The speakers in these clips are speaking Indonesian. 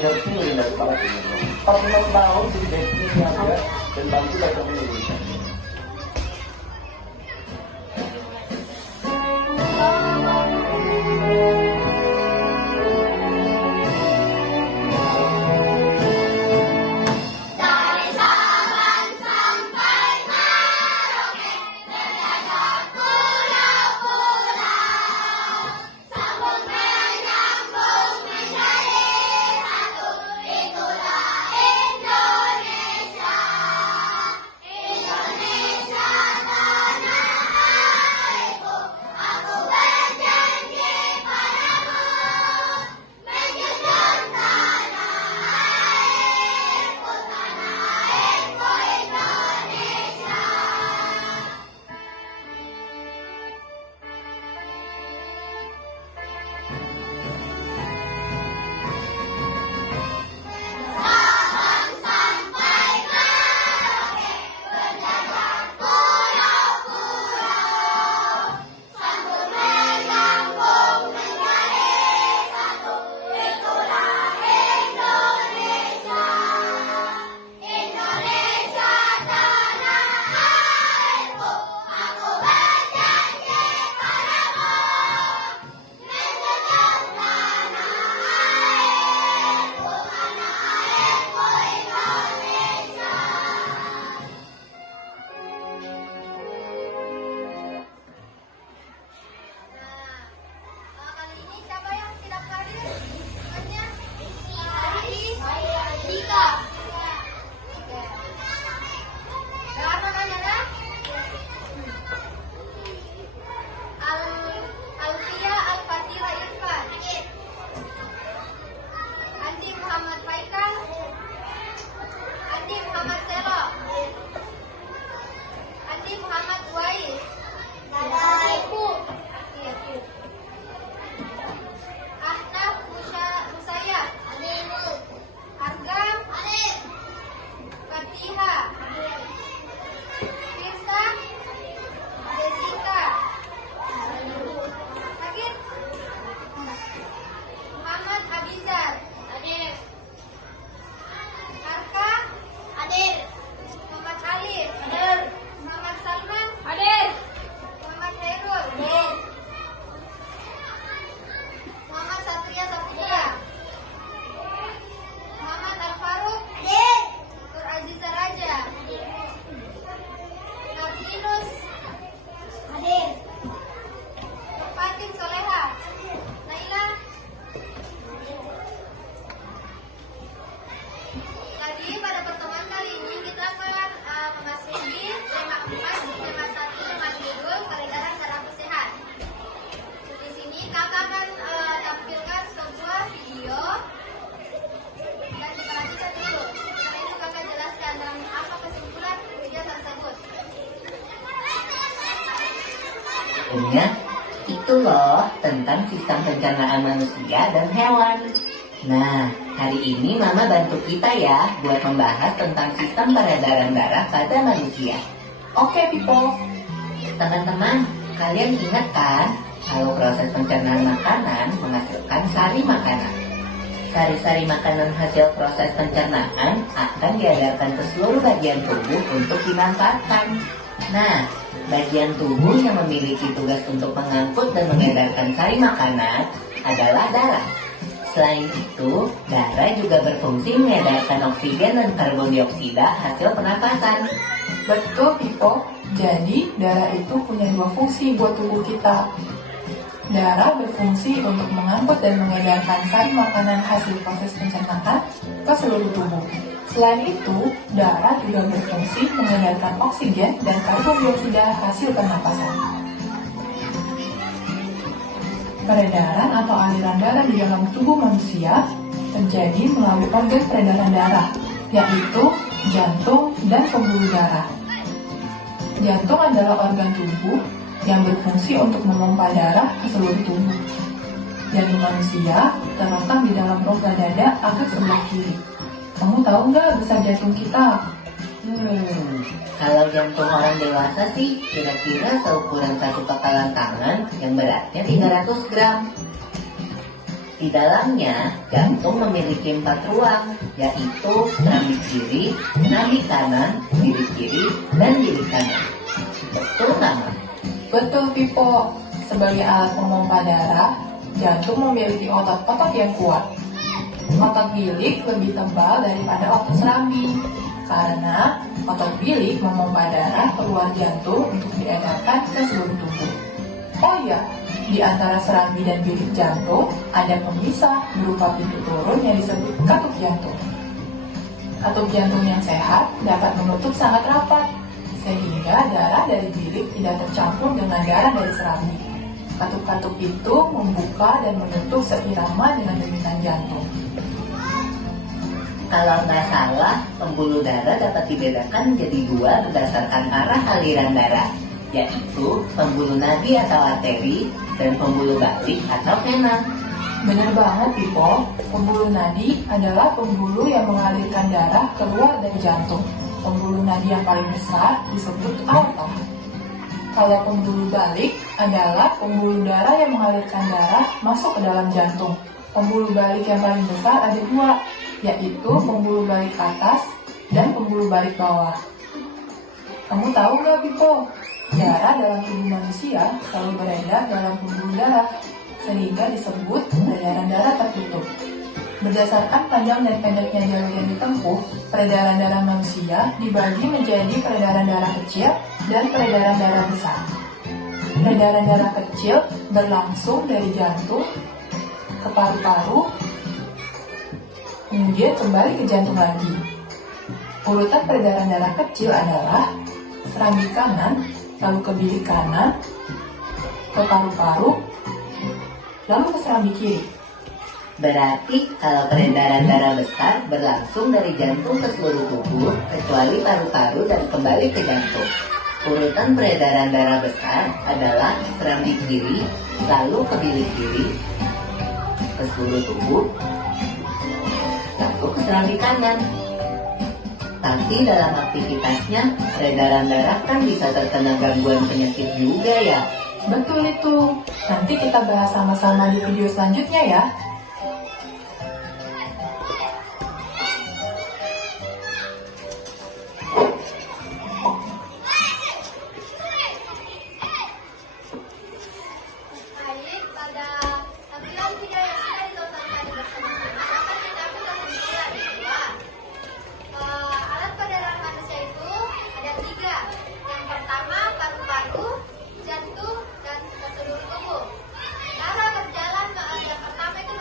Tidak pilih dari para ini. Pas 5 tahun jadi definisi ada dan bantu dari komunitas. Ingat, itu loh tentang sistem pencernaan manusia dan hewan. Nah, hari ini Mama bantu kita ya buat membahas tentang sistem peredaran darah pada manusia. Oke, people. Teman-teman, kalian ingat kan kalau proses pencernaan makanan menghasilkan sari makanan. Sari-sari makanan hasil proses pencernaan akan diedarkan ke seluruh bagian tubuh untuk dimanfaatkan. Nah, bagian tubuh yang memiliki tugas untuk mengangkut dan mengedarkan sari makanan adalah darah. Selain itu, darah juga berfungsi mengedarkan oksigen dan karbon dioksida hasil pernapasan. Betul, Pipo. Jadi, darah itu punya dua fungsi buat tubuh kita. Darah berfungsi untuk mengangkut dan mengedarkan sari makanan hasil proses pencernaan ke seluruh tubuh. Selain itu, darah juga berfungsi mengedarkan oksigen dan karbon dioksida hasil pernapasan. Peredaran atau aliran darah di dalam tubuh manusia terjadi melalui organ peredaran darah, yaitu jantung dan pembuluh darah. Jantung adalah organ tubuh yang berfungsi untuk memompa darah ke seluruh tubuh. Jantung manusia terletak di dalam rongga dada agak sebelah kiri. Kamu tahu nggak besar jantung kita? Kalau jantung orang dewasa sih kira-kira seukuran satu pekalan tangan yang beratnya 300 gram. Di dalamnya, jantung memiliki 4 ruang, yaitu serambi kiri, serambi kanan, bilik kiri, dan bilik kanan. Betul nggak, Ma? Betul, Pipo. Sebagai alat pemompa darah, jantung memiliki otot-otot yang kuat. Otot bilik lebih tebal daripada otot serambi, karena otot bilik memompa darah keluar jantung untuk diedarkan ke seluruh tubuh. Oh iya, di antara serambi dan bilik jantung ada pemisah berupa pintu turun yang disebut katup jantung. Katup jantung yang sehat dapat menutup sangat rapat, sehingga darah dari bilik tidak tercampur dengan darah dari serambi. Katup-katup itu membuka dan menutup seirama dengan denyutan jantung. Kalau nggak salah, pembuluh darah dapat dibedakan menjadi 2 berdasarkan arah aliran darah, yaitu pembuluh nadi atau arteri dan pembuluh balik atau vena. Benar banget, Pipo. Pembuluh nadi adalah pembuluh yang mengalirkan darah keluar dari jantung. Pembuluh nadi yang paling besar disebut aorta. Kalau pembuluh balik adalah pembuluh darah yang mengalirkan darah masuk ke dalam jantung. Pembuluh balik yang paling besar ada 2, yaitu pembuluh balik atas dan pembuluh balik bawah. Kamu tahu nggak, Pipo? Darah dalam tubuh manusia selalu beredar dalam pembuluh darah, sehingga disebut peredaran darah tertutup. Berdasarkan panjang dan pendeknya jalur yang ditempuh, peredaran darah manusia dibagi menjadi peredaran darah kecil dan peredaran darah besar. Peredaran darah kecil berlangsung dari jantung ke paru-paru, kemudian kembali ke jantung lagi. Urutan peredaran darah kecil adalah serambi kanan, lalu ke bilik kanan, ke paru-paru, lalu ke serambi kiri. Berarti kalau peredaran darah besar berlangsung dari jantung ke seluruh tubuh, kecuali paru-paru dan kembali ke jantung. Urutan peredaran darah besar adalah serambi kiri, lalu ke bilik kiri, ke seluruh tubuh, lalu ke serambi kanan. Tapi dalam aktivitasnya, peredaran darah kan bisa terkena gangguan penyakit juga ya. Betul itu. Nanti kita bahas sama-sama di video selanjutnya ya. Baik, pada tampilan video yang sudah ditonton tadi bersama-sama, dapat kita ambil kesimpulan bahwa alat peredaran manusia itu ada 3. Yang pertama paru-paru, jantung, dan ke seluruh tubuh. Darah berjalan yang pertama itu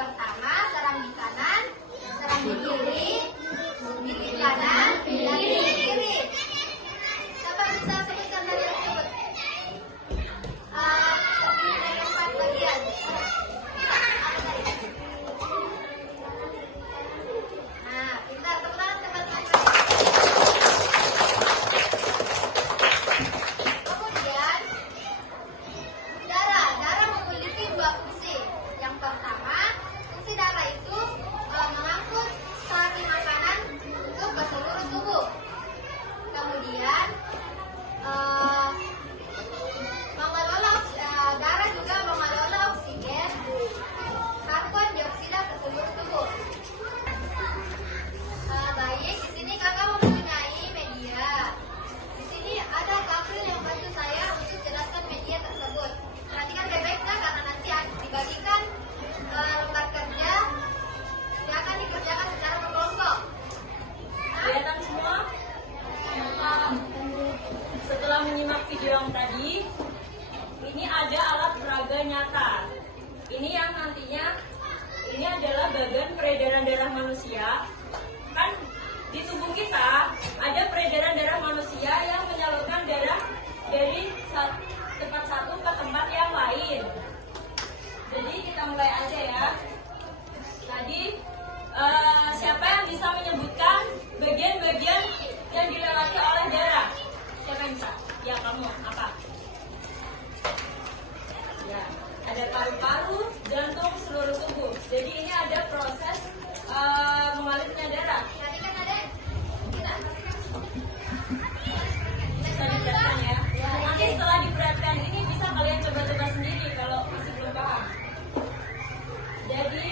pertama serang di kanan, serang di kiri, bilik kanan, dan bilik kiri. Siapa bisa sebutkan dari tersebut? Terdiri dari 4 bagian. Apa tadi? Nah, pintar. Tepuk tangan teman-teman. Kemudian, darah memiliki 2 fungsi. Yang pertama, fungsi darah itu mengangkut sari makanan untuk ke seluruh tubuh. Kemudian, darah juga mengelola oksigen, karbon dioksida ke seluruh tubuh. Baik, di sini kakak mempunyai media. Di sini ada April yang bantu saya untuk jelaskan media tersebut. Perhatikan baik-baik karena nanti akan dibagikan lembar kerja yang akan dikerjakan secara berkelompok. Kelihatan semua? Setelah menyimak video yang tadi, ini ada alat peraga nyata. Ini yang nantinya, ini adalah bagian peredaran darah manusia. Kan di tubuh kita ada peredaran darah manusia yang menyalurkan darah dari tempat satu ke tempat yang lain. Jadi kita mulai aja ya. Tadi siapa yang bisa menyebutkan bagian-bagian yang dilewati oleh darah? Siapa yang bisa? Ya, kamu. Apa? Ya, ada paru-paru, jantung, seluruh tubuh. Jadi ini ada proses mengalirnya darah. Perhatikan adek. Kita. Bisa diperhatikan ya. Nanti setelah diperhatikan ini bisa kalian coba-coba sendiri kalau masih belum paham. Jadi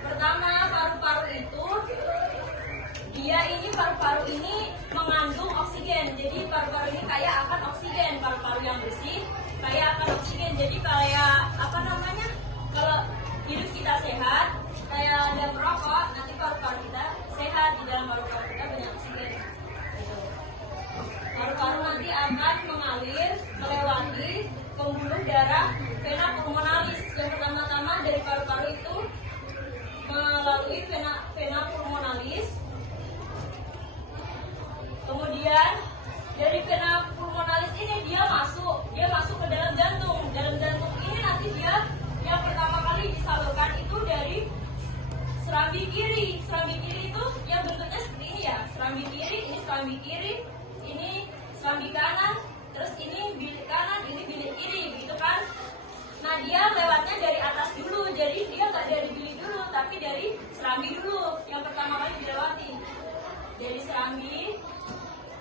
pertama, paru-paru itu paru-paru ini mengandung oksigen. Jadi paru-paru ini kaya akan oksigen. Paru-paru yang bersih kaya akan oksigen. Jadi kayak kalau hidup kita sehat, kayak ada merokok, nanti paru-paru kita sehat, di dalam paru-paru kita banyak oksigen. Paru-paru nanti akan mengalir melewati pembuluh darah vena pulmonalis. Yang pertama-tama dari paru-paru itu melalui vena pulmonalis. Kemudian dari vena pulmonalis ini dia masuk ke dalam jantung. Dalam jantung ini nanti dia yang pertama kali disalurkan itu dari serambi kiri. Serambi kiri itu yang bentuknya seperti ini ya. Serambi kiri, ini serambi kanan, terus ini bilik kanan, ini bilik kiri, gitu kan? Nah, dia lewatnya dari atas dulu. Jadi dia nggak dari bilik dulu, tapi dari serambi dulu. Yang pertama kali dilewati dari serambi.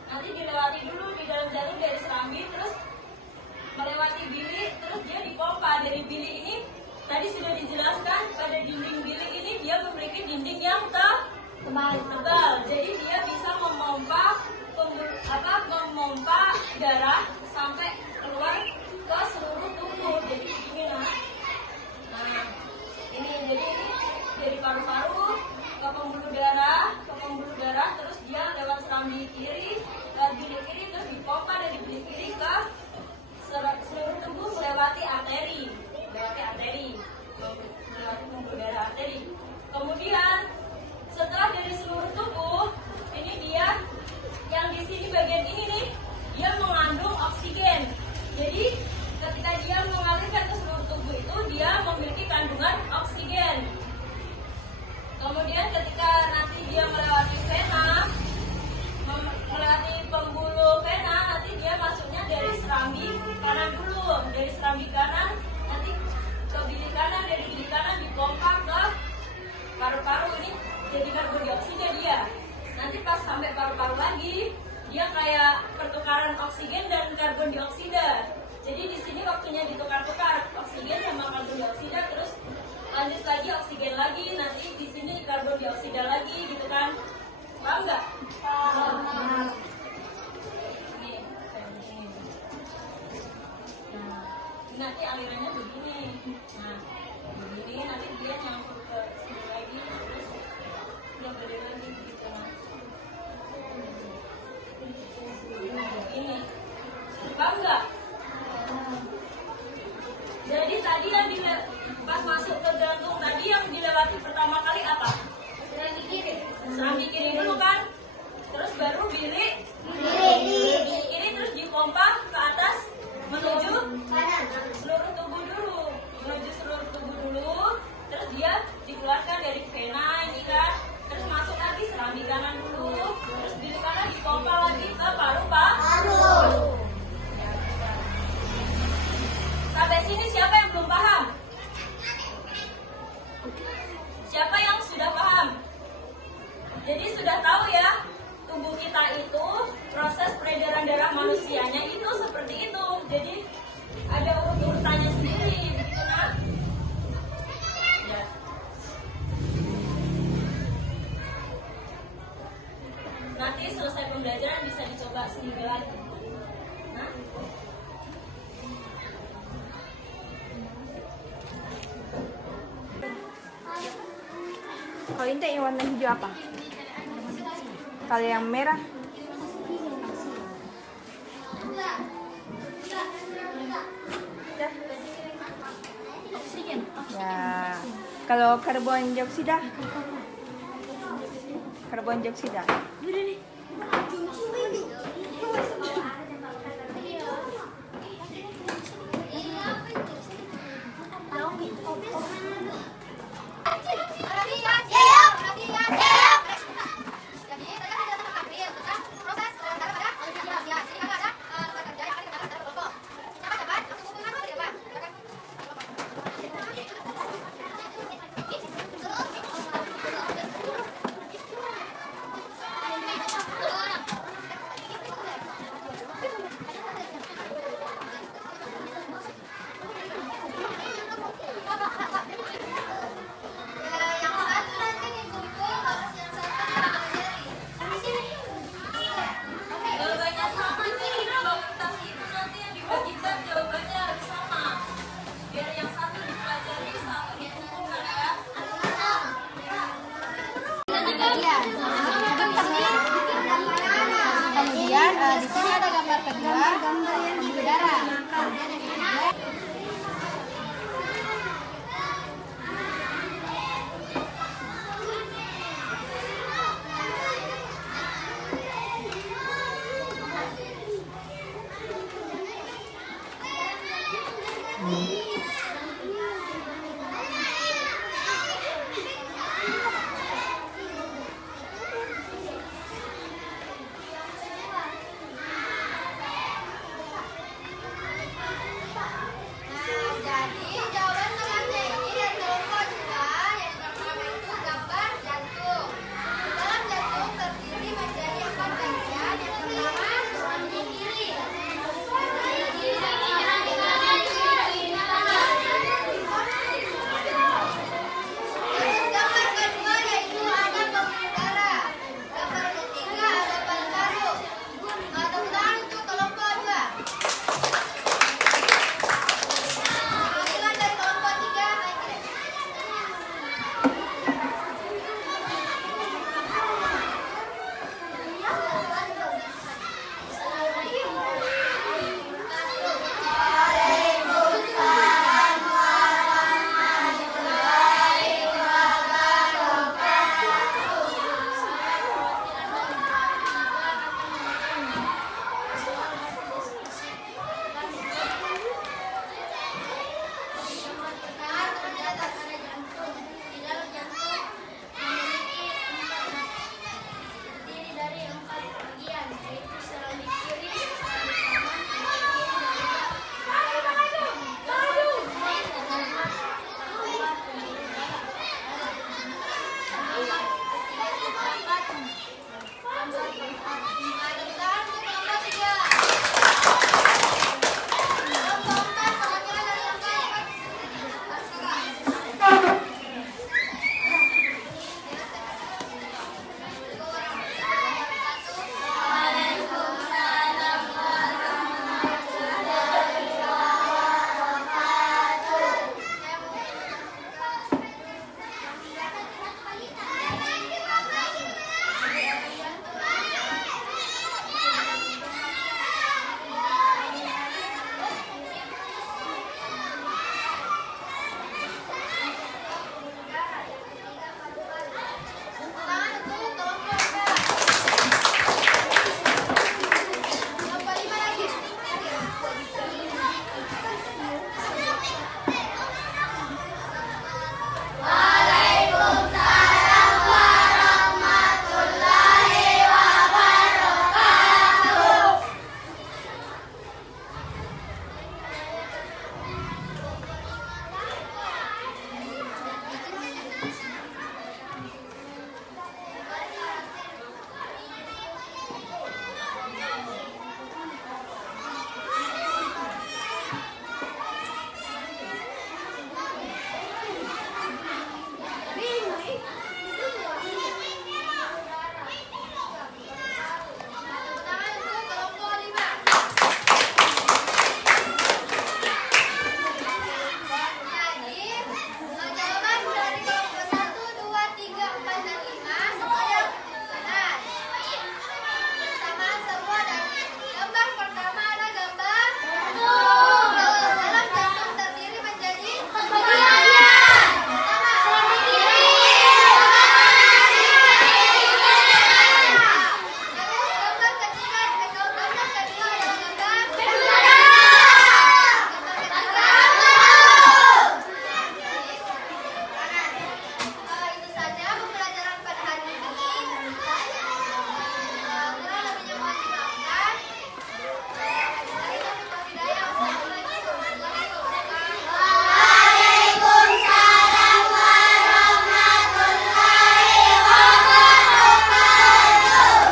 Nanti dilewati dulu di dalam jantung dari serambi, terus melewati bilik, terus dia dipompa. Dari bilik ini tadi sudah dijelaskan, pada dinding bilik ini dia memiliki dinding yang tebal. Jadi dia bisa memompa darah sampai keluar ke seluruh tubuh. Jadi begini nah ini jadi dari paru-paru ke pembuluh darah, terus dia lewat serambi kiri ke bilik kiri, terus dipompa dari bilik kiri ke seluruh tubuh melewati arteri, melewati pembuluh darah arteri. Kemudian setelah dari seluruh tubuh, ini dia yang di sini bagian ini nih, dia mengandung oksigen. Jadi ketika dia mengalirkan ke seluruh tubuh itu, dia memiliki kandungan oksigen. Kemudian ketika nanti dia melewati vena, melewati pembuluh vena, nanti dia masuknya dari serambi kanan dulu. Dari serambi kanan nanti ke bilik kanan, dari bilik kanan dipompa ke paru-paru. Ini jadi karbon dioksida dia. Nanti pas sampai paru-paru lagi, dia kayak pertukaran oksigen dan karbon dioksida. Jadi di sini waktunya ditukar-tukar oksigen sama karbon dioksida, terus lanjut lagi oksigen lagi, nanti di sini karbon dioksida lagi, gitu kan? Paham nggak? Paham. Nih, kayak begini. Nah, nanti alirannya begini. Nah, begini nanti dia nyangkut ke sini lagi, terus udah gede lagi, gitu. Ini, paham nggak? Jadi tadi yang pas pas masuk ke jantung tadi yang dilewati pertama kali apa? Serambi kiri dulu kan? Terus baru bilik ini, terus dipompa ke atas menuju seluruh tubuh dulu, terus dia dikeluarkan dari vena ini kan, terus masuk lagi serambi kanan dulu, terus bilik kanan dipompa lagi ke paru. Sampai sini siapa yang belum paham? Siapa yang sudah paham? Jadi sudah tahu ya, tubuh kita itu proses peredaran darah manusianya itu seperti itu. Jadi ada urut-urutannya sendiri, begitu nah. Ya. Nanti selesai pembelajaran bisa dicoba sendiri lagi. Nah. Kalau ini yang warna hijau apa? Kalau yang merah? Oksigen. Ya. Kalau karbon dioksida? Karbon dioksida. Jawabannya sama nih, fakultas itu nanti yang dibagikan jawabannya harus sama. Biar yang satu dipelajari, satu dikumpulkan ya. Kemudian di sini ada gambar kedua, pembuluh darah.